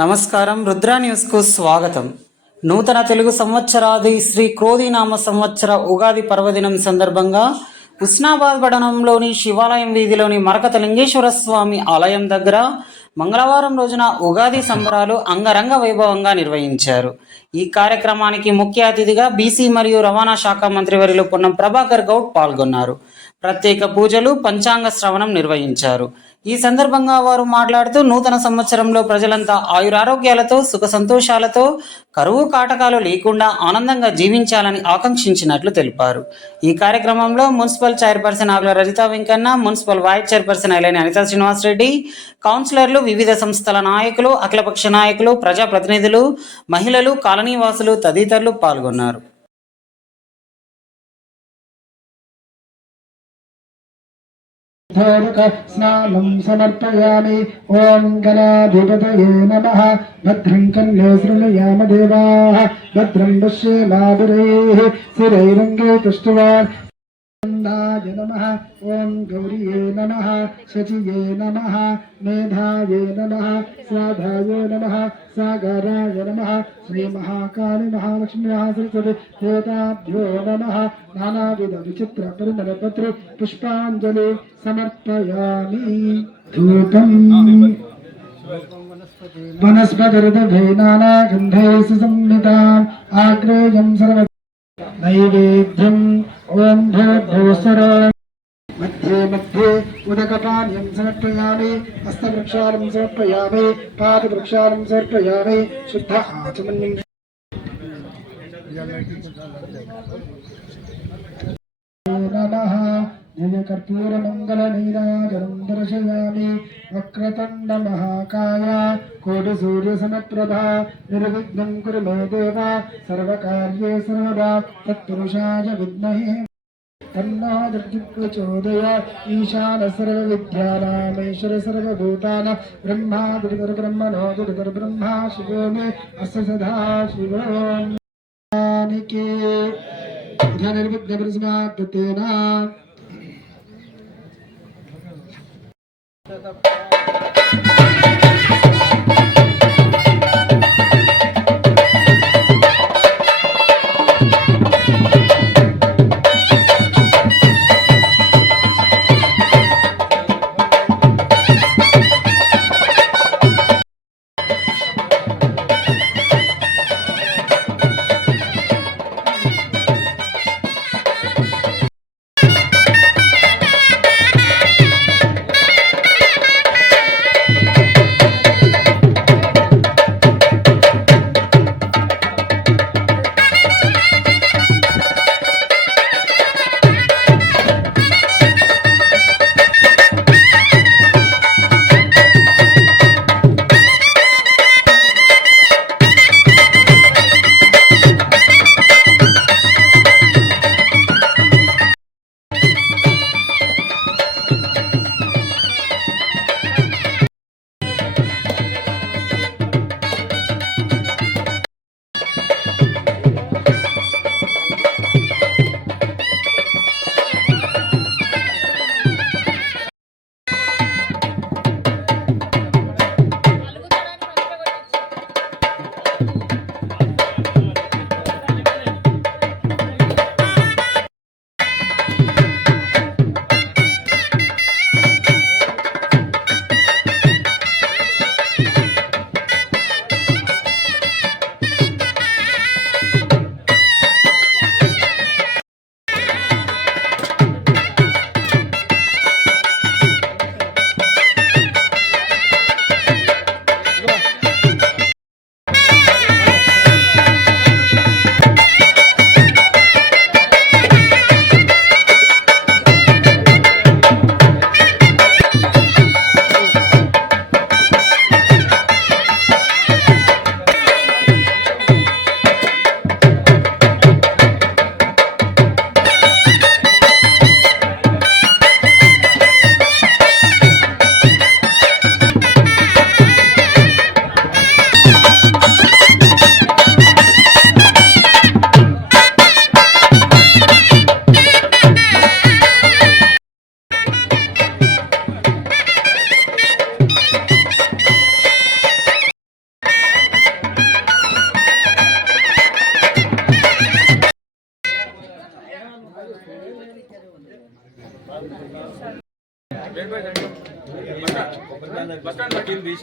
నమస్కారం రుద్రా న్యూస్కు స్వాగతం. నూతన తెలుగు సంవత్సరాది శ్రీ క్రోధినామ సంవత్సర ఉగాది పర్వదినం సందర్భంగా ఉస్నాబాద్ పట్టణంలోని శివాలయం వీధిలోని మరకత లింగేశ్వర స్వామి ఆలయం దగ్గర మంగళవారం రోజున ఉగాది సంబరాలు అంగరంగ వైభవంగా నిర్వహించారు. ఈ కార్యక్రమానికి ముఖ్య అతిథిగా బీసీ మరియు రవాణా శాఖ మంత్రివర్యులు పొన్నం ప్రభాకర్ గౌడ్ పాల్గొన్నారు. ప్రత్యేక పూజలు పంచాంగ శ్రవణం నిర్వహించారు. ఈ సందర్భంగా వారు మాట్లాడుతూ నూతన సంవత్సరంలో ప్రజలంతా ఆయురారోగ్యాలతో సుఖ సంతోషాలతో కరువు కాటకాలు లేకుండా ఆనందంగా జీవించాలని ఆకాంక్షించినట్లు తెలిపారు. ఈ కార్యక్రమంలో municipal chairperson Akula Rajitha Venkanna municipal vice chairperson అయిన అనితా శ్రీనివాసరెడ్డి కౌన్సిలర్లు వివిధ సంస్థల నాయకులు అఖిలపక్ష నాయకులు ప్రజాప్రతినిధులు మహిళలు కాలనీవాసులు తదితరులు పాల్గొన్నారు. ధోరక స్నానం సమర్పయామి. ఓం గణాధిపతయే నమః. భద్రం కన్యే శృణుయామ దేవాः. భద్రం పశ్యేమాదురైः శిరైరంగే తుష్టువాన్ गन्धाय नमः। ॐ गौर्ये नमः। शचिये नमः। मेधाये नमः। स्वाधाये नमः। सागराय नमः। श्रीमहाकाली महालक्ष्म्याः सरस्वति हेताभ्यो नमः। नानाविधविचित्रपरिमलपत्रे पुष्पाञ्जलि समर्पयामि। धूपम् वनस्पतिर्दभे नानागन्धैः सुसंहिताम्। आग्रेयं सर्व नैवेद्यम् ॐ भूर्भुवस्वराणि मध्ये मध्ये उदकपान्यं समर्पयामि हस्तवृक्षालं समर्पयामि पादवृक्षालं समर्पयामि शुद्ध आचमन्यं नमः। दिव्यकर्पूरमङ्गलनीराजनं दर्शयामि वक्रतुण्डमहाकाय कोटिसूर्यसमप्रभा निर्विघ्नं कुरु मे देव सर्वकार्ये सर्वदा तत्पुरुषाय विद्महे तन्नो दुर्गिप्रचोदय ईशान सर्वविद्यानामेश्वर सर्वभूतानां ब्रह्मा दुर्गर्ब्रह्मणो दुर्गर्ब्रह्मा शिवो मे अस्य सदा शिवोनिके निर्विघ्नप्रसमाप्तेन బస్ ज़्यादा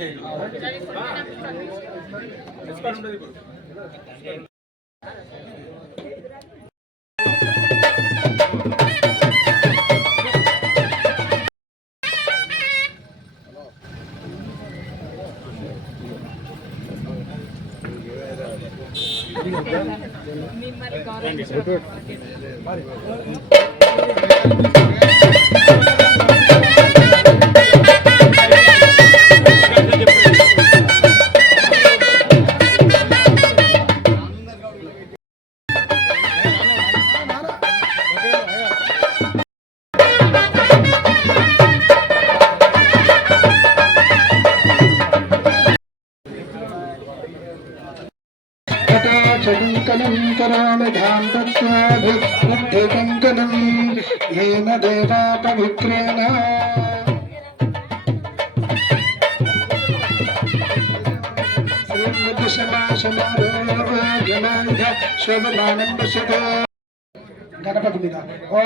స్టాండ్ పట్టింది తీసేయి ఎస్కాన్ ఉండదు కలం కరాళాంతత్వాభికంకలం ఏన దేవా పవిత్రేణ శ్రీమతి సమాసమారోగమానంద శోభమానం పశ్యత गणपतिमिदः। ॐ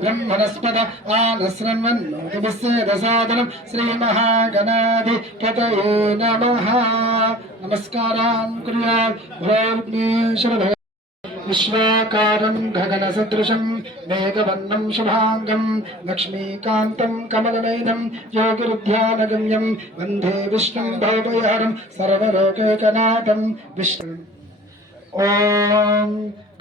ब्रह्मणस्पद आनस्रन्वन्नोतिविश्वेदसादनं श्रीमहागणाधिपतये नमः। नमस्कारान् नमस्कार విశ్వాకారం గగనసదృశం మేఘవర్ణం శుభాంగం లక్ష్మీకాంతం కమలనయనం యోగిరుధ్యానగమ్యం వందే విష్ణుం భవభయహరం సర్వలోకైకనాథం విష్ణు ఓం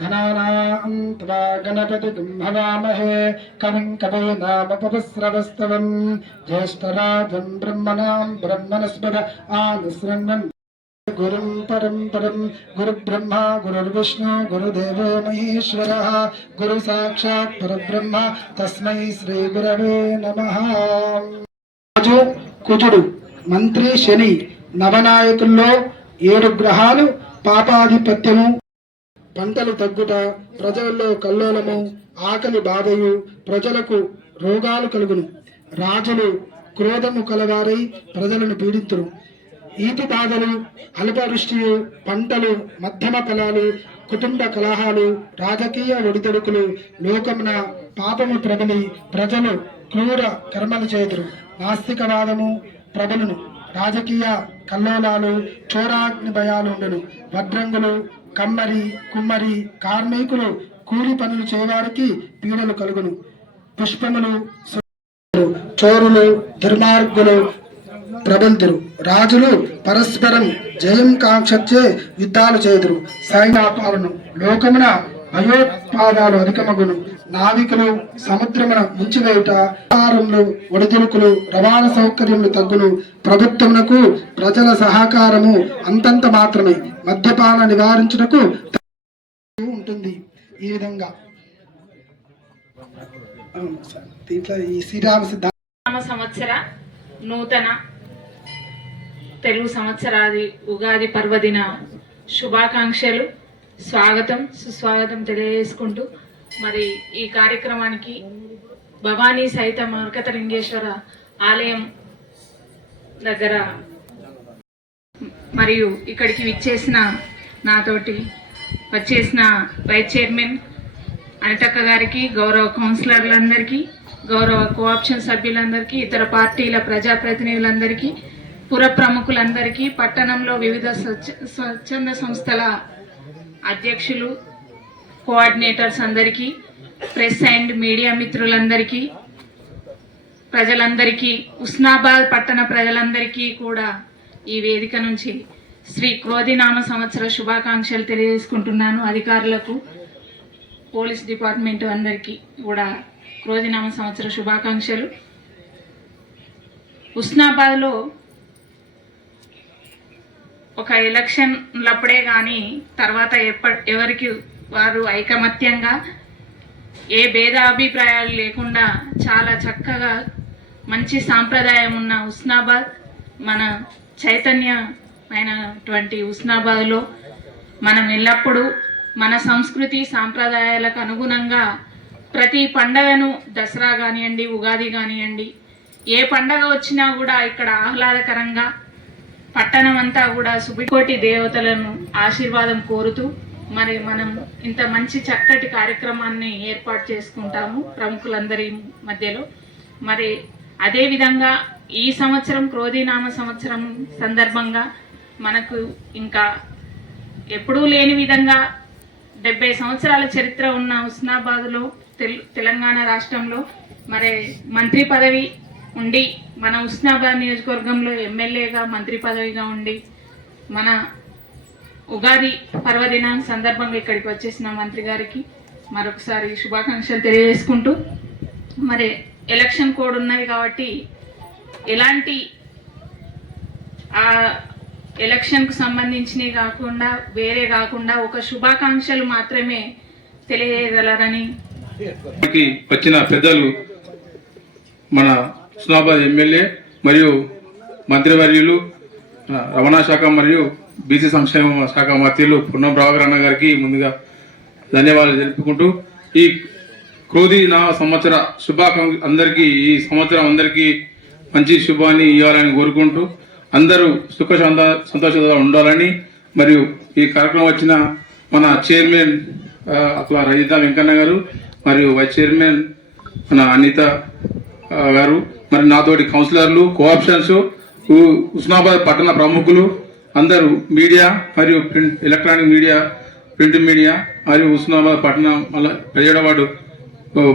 గణానాం త్వా గణపతిం భవామహే కవిం కవీనామపస్రవస్తవం జ్యేష్ఠరాజం బ్రహ్మణాం బ్రహ్మణస్పద ఆనుసృణ్వన్ గురుం పరం పరం గురు బ్రహ్మ గురుర్విష్ణు గురుదేవో మహేశ్వర గురు సాక్షాత్ పరబ్రహ్మ తస్మై శ్రీ గురవే నమ. రాజు కుజుడు మంత్రి శని నవనాయకుల్లో ఏడు గ్రహాలు పాపాధిపత్యము. పంటలు తగ్గుట ప్రజల్లో కల్లోలము ఆకలి బాధయు ప్రజలకు రోగాలు కలుగును. రాజులు క్రోధము కలవారై ప్రజలను పీడింతురు. ఈతి బాధలు అల్పవృష్టియు పంటలు మధ్యమ ఫలాలు కుటుంబ కలహాలు రాజకీయ ఒడిదొడుకులు లోకమున పాపము ప్రబలి ప్రజలు క్రూర కర్మలు చేతురు నాస్తికవాదము ప్రబలును. రాజకీయ కల్లోలాలు చోరాగ్ని భయాలు ఉండును. వడ్రంగులు కమ్మరి కుమ్మరి కార్మికులు కూలి పనులు చేయవారికి పీడలు కలుగును. పుష్పములు చోరులు దుర్మార్గులు ప్రబంతురు రాజులు పరస్పరం జయం కాంక్షచ్చే యుద్ధాలు చేదురు సైన్యాపాలను లోకమున భయోత్పాదాలు అధికమగును. నావికులు సముద్రమున ముంచివేయుట ఆహారములు ఒడిదుడుకులు రవాణా సౌకర్యములు తగ్గును. ప్రభుత్వమునకు ప్రజల సహకారము అంతంత మాత్రమే. మద్యపాన నివారించుటకు ఉంటుంది. ఈ విధంగా. దీంట్లో ఈ శ్రీరామ సిద్ధ సంవత్సర నూతన తెలుగు సంవత్సరాది ఉగాది పర్వదిన శుభాకాంక్షలు. స్వాగతం సుస్వాగతం తెలియజేసుకుంటూ మరి ఈ కార్యక్రమానికి భవానీ సహిత మరకతలింగేశ్వర ఆలయం దగ్గర మరియు ఇక్కడికి విచ్చేసిన నాతోటి వచ్చేసిన వైస్ చైర్మన్ అనితక్క గారికి గౌరవ కౌన్సిలర్లందరికీ గౌరవ కోఆప్షన్ సభ్యులందరికీ ఇతర పార్టీల ప్రజాప్రతినిధులందరికీ పుర ప్రముఖులందరికీ పట్టణంలో వివిధ స్వచ్ఛ స్వచ్ఛంద సంస్థల అధ్యక్షులు కోఆర్డినేటర్స్ అందరికీ ప్రెస్ అండ్ మీడియా మిత్రులందరికీ ప్రజలందరికీ ఉస్నాబాద్ పట్టణ ప్రజలందరికీ కూడా ఈ వేదిక నుంచి శ్రీ క్రోధినామ సంవత్సర శుభాకాంక్షలు తెలియజేసుకుంటున్నాను. అధికారులకు పోలీస్ డిపార్ట్మెంట్ అందరికీ కూడా క్రోధినామ సంవత్సర శుభాకాంక్షలు. ఉస్నాబాద్లో ఒక ఎలక్షన్లప్పుడే కానీ తర్వాత ఎప్ప ఎవరికి వారు ఐకమత్యంగా ఏ భేదాభిప్రాయాలు లేకుండా చాలా చక్కగా మంచి సాంప్రదాయం ఉన్న ఉస్నాబాద్ మన చైతన్యమైనటువంటి ఉస్నాబాద్లో మనం ఎల్లప్పుడూ మన సంస్కృతి సాంప్రదాయాలకు అనుగుణంగా ప్రతి పండగను దసరా కానివ్వండి ఉగాది కానివ్వండి ఏ పండగ వచ్చినా కూడా ఇక్కడ ఆహ్లాదకరంగా పట్టణం అంతా కూడా సుబికోటి దేవతలను ఆశీర్వాదం కోరుతూ మరి మనం ఇంత మంచి చక్కటి కార్యక్రమాన్ని ఏర్పాటు చేసుకుంటాము ప్రముఖులందరి మధ్యలో. మరి అదేవిధంగా ఈ సంవత్సరం క్రోధీనామ సంవత్సరం సందర్భంగా మనకు ఇంకా ఎప్పుడూ లేని విధంగా డెబ్బై సంవత్సరాల చరిత్ర ఉన్న హుస్నాబాద్లో తెల్ తెలంగాణ రాష్ట్రంలో మరి మంత్రి పదవి ఉండి మన హుస్నాబాద్ నియోజకవర్గంలో ఎమ్మెల్యేగా మంత్రి పదవిగా ఉండి మన ఉగాది పర్వదినం సందర్భంగా ఇక్కడికి వచ్చేసిన మంత్రి గారికి మరొకసారి శుభాకాంక్షలు తెలియజేసుకుంటూ మరి ఎలక్షన్ కోడ్ ఉన్నది కాబట్టి ఎలాంటి ఆ ఎలక్షన్కు సంబంధించినవి కాకుండా వేరే కాకుండా ఒక శుభాకాంక్షలు మాత్రమే తెలియజేయగలరని వచ్చిన పెద్దలు మన హుస్నాబాద్ ఎమ్మెల్యే మరియు మంత్రివర్యులు రవాణా శాఖ మరియు బీసీ సంక్షేమ శాఖ మంత్రులు పున్నం ప్రభాకర్ అన్న గారికి ముందుగా ధన్యవాదాలు తెలుపుకుంటూ ఈ క్రోధి నా సంవత్సర శుభాకాంక్ష అందరికీ ఈ సంవత్సరం అందరికీ మంచి శుభాన్ని ఇవ్వాలని కోరుకుంటూ అందరూ సుఖ సంతోషంగా ఉండాలని మరియు ఈ కార్యక్రమం వచ్చిన మన చైర్మన్ ఆ, అట్లా రజిత వెంకన్న గారు మరియు వైస్ చైర్మన్ మన అనిత గారు మరి నాతోటి కౌన్సిలర్లు కోఆప్షన్స్ హు- పట్టణ ప్రముఖులు అందరూ మీడియా మరియు print electronic media print media మరియు హుస్నాబాద్ పట్టణం మళ్ళా ప్రజలవాడు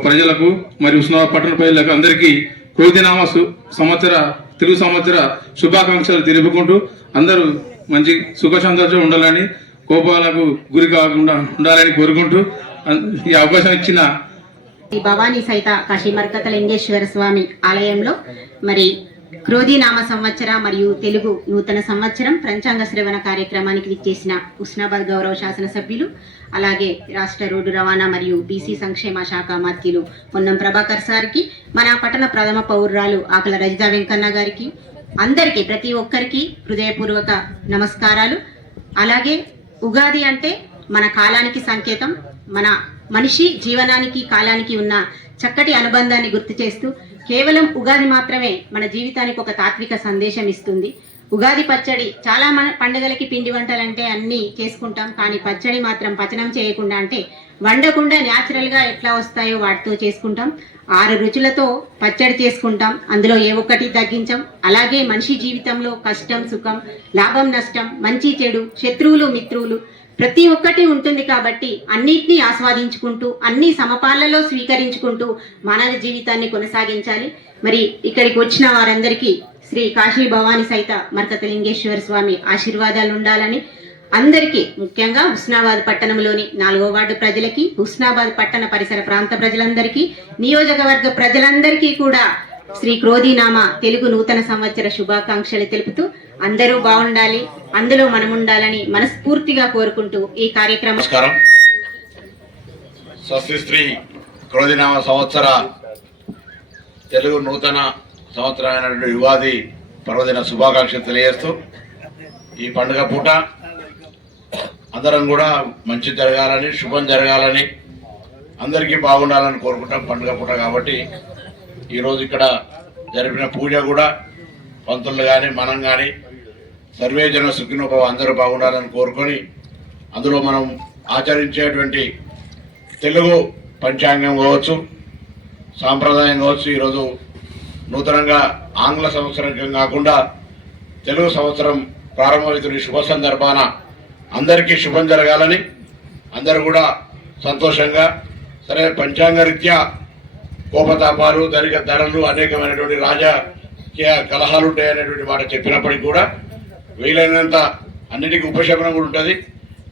ప్రజలకు మరియు హుస్నాబాద్ పట్టణ ప్రజలకు అందరికీ కోదినామ సంవత్సర తెలుగు సంవత్సర శుభాకాంక్షలు తెలుపుకుంటూ అందరూ మంచి సుఖ సంతోషం ఉండాలని కోపాలకు గురి కాకుండా ఉండాలని కోరుకుంటూ ఈ అవకాశం ఇచ్చిన శ్రీ భవానీ సైత కాశీ మర్కత లింగేశ్వర స్వామి ఆలయంలో మరి క్రోధి నామ సంవత్సర మరియు తెలుగు నూతన సంవత్సరం పంచాంగ శ్రవణ కార్యక్రమానికి విచ్చేసిన ఉస్నాబాద్ గౌరవ శాసన సభ్యులు అలాగే రాష్ట్ర రోడ్డు రవాణా మరియు బీసీ సంక్షేమ శాఖ మంత్రులు పొన్నం ప్రభాకర్ సార్కి మన పట్టణ ప్రథమ పౌరురాలు ఆకల రజిత వెంకన్న గారికి అందరికీ ప్రతి ఒక్కరికి హృదయపూర్వక నమస్కారాలు. అలాగే ఉగాది అంటే మన కాలానికి సంకేతం మన మనిషి జీవనానికి కాలానికి ఉన్న చక్కటి అనుబంధాన్ని గుర్తు చేస్తూ కేవలం ఉగాది మాత్రమే మన జీవితానికి ఒక తాత్విక సందేశం ఇస్తుంది. ఉగాది పచ్చడి చాలా మన పండుగలకి పిండి వంటలంటే అన్నీ చేసుకుంటాం. కానీ పచ్చడి మాత్రం పచనం చేయకుండా అంటే వండకుండా న్యాచురల్గా ఎట్లా వస్తాయో వాటితో చేసుకుంటాం. ఆరు రుచులతో పచ్చడి చేసుకుంటాం. అందులో ఏ ఒక్కటి తగ్గించాం. అలాగే మనిషి జీవితంలో కష్టం సుఖం లాభం నష్టం మంచి చెడు శత్రువులు మిత్రువులు ప్రతి ఒక్కటి ఉంటుంది కాబట్టి అన్నిటినీ ఆస్వాదించుకుంటూ అన్ని సమపాలలో స్వీకరించుకుంటూ మానవ జీవితాన్ని కొనసాగించాలి. మరి ఇక్కడికి వచ్చిన వారందరికీ శ్రీ కాశీ భవాని సైత మర్కతలింగేశ్వర స్వామి ఆశీర్వాదాలు ఉండాలని. అందరికీ ముఖ్యంగా హుస్నాబాద్ పట్టణంలోని నాలుగో వార్డు ప్రజలకి హుస్నాబాద్ పట్టణ పరిసర ప్రాంత ప్రజలందరికీ నియోజకవర్గ ప్రజలందరికీ కూడా శ్రీ క్రోధీనామ తెలుగు నూతన సంవత్సర శుభాకాంక్షలు తెలుపుతూ అందరూ బాగుండాలి అందులో మనం ఉండాలని మనస్ఫూర్తిగా కోరుకుంటూ ఈ కార్యక్రమం స్వస్తిశ్రీ స్వస్తి క్రోధినామ సంవత్సర తెలుగు నూతన సంవత్సరమైనటువంటి యుగాది పర్వదిన శుభాకాంక్షలు తెలియజేస్తూ ఈ పండుగ పూట అందరం కూడా మంచి జరగాలని శుభం జరగాలని అందరికీ బాగుండాలని కోరుకుంటాం పండుగ పూట కాబట్టి. ఈరోజు ఇక్కడ జరిపిన పూజ కూడా పంతులు కానీ మనం కానీ సర్వే జన సుఖినోభవ అందరూ బాగుండాలని కోరుకొని అందులో మనం ఆచరించేటువంటి తెలుగు పంచాంగం కావచ్చు సాంప్రదాయం కావచ్చు ఈరోజు నూతనంగా ఆంగ్ల సంవత్సరం కాకుండా తెలుగు సంవత్సరం ప్రారంభమవుతున్న శుభ సందర్భాన అందరికీ శుభం జరగాలని అందరూ కూడా సంతోషంగా సరే పంచాంగ రీత్యా కోపతాపాలు ధరిక ధరలు అనేకమైనటువంటి రాజకీయ కలహాలు ఉంటాయనేటువంటి మాట చెప్పినప్పటికీ కూడా వీలైనంత అన్నిటికీ ఉపశమనం కూడా ఉంటుంది.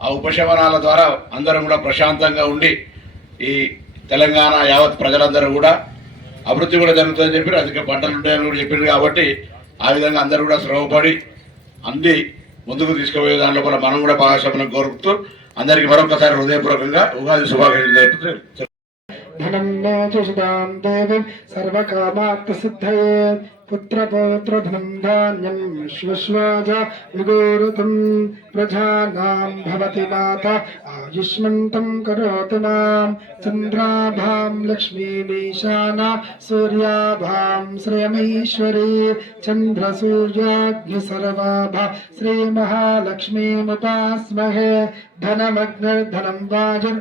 ఆ ఉపశమనాల ద్వారా అందరం కూడా ప్రశాంతంగా ఉండి ఈ తెలంగాణ యావత్ ప్రజలందరూ కూడా అభివృద్ధి కూడా జరుగుతుందని చెప్పి అధిక పంటలు ఉంటాయని కూడా చెప్పింది కాబట్టి ఆ విధంగా అందరూ కూడా శ్రమపడి అన్ని ముందుకు తీసుకుపోయే దాంట్లో కూడా మనం కూడా భాగస్వామ్యం కోరుతూ అందరికీ మరొకసారి హృదయపూర్వకంగా ఉగాది శుభాకాంక్షలు జరుపుతూ धनं मे जुषदां देवीं सर्वकामार्थसिद्धये पुत्रपौत्रधनं धान्यं विश्वश्वाज विगोरुतं प्रजानां भवति माता आयुष्मन्तं करोतु माँ चन्द्राभां लक्ष्मीमीशाना सूर्याभां श्रियमैश्वरी चन्द्रसूर्याग्निसर्वाभा श्रीमहालक्ष्मीमुपास्महे धनमग्निर्धनं वाजुर्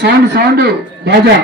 సౌండ్ సౌండ్ బాజా.